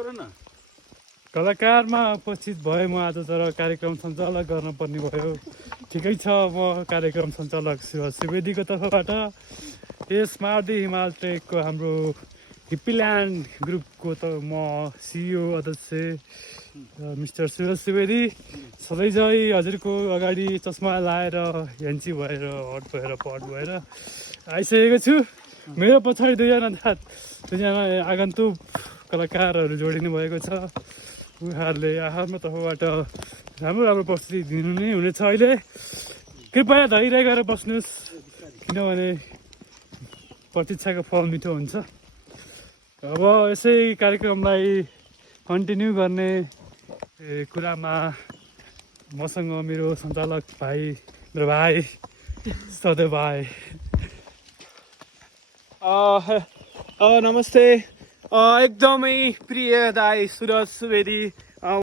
कलाकारमा उपस्थित भए म आज तर कार्यक्रम सञ्चालक गर्न पर्ने भयो। ठिकै छ, म कार्यक्रम सञ्चालक सुरज सुवेदीको तर्फबाट यस मार्दी हिमाल ट्रेकको हाम्रो हिप्पील्यान्ड ग्रुपको त म सिइओ अध्यक्ष मिस्टर सुरज सुवेदी सधैँझै हजुरको अगाडि चस्मा लाएर हेन्ची भएर हट भएर पट भएर आइसकेको छु। मेरो पछाडि दुईजना आगन्तुक कलाकारहरू जोडिनु भएको छ। उहाँहरूले आफ्नो तर्फबाट राम्रो राम्रो प्रस्तुति दिनु नै हुनेछ। अहिले कृपया धैर्य गरेर बस्नुहोस्, किनभने प्रतीक्षाको फल मिठो हुन्छ। अब यसै कार्यक्रमलाई कन्टिन्यू गर्ने कुरामा मसँग मेरो सञ्चालक भाइ, मेरो भाइ सधैँ भाइ। नमस्ते, एकदमै प्रिय दाई सुरज सुवेदी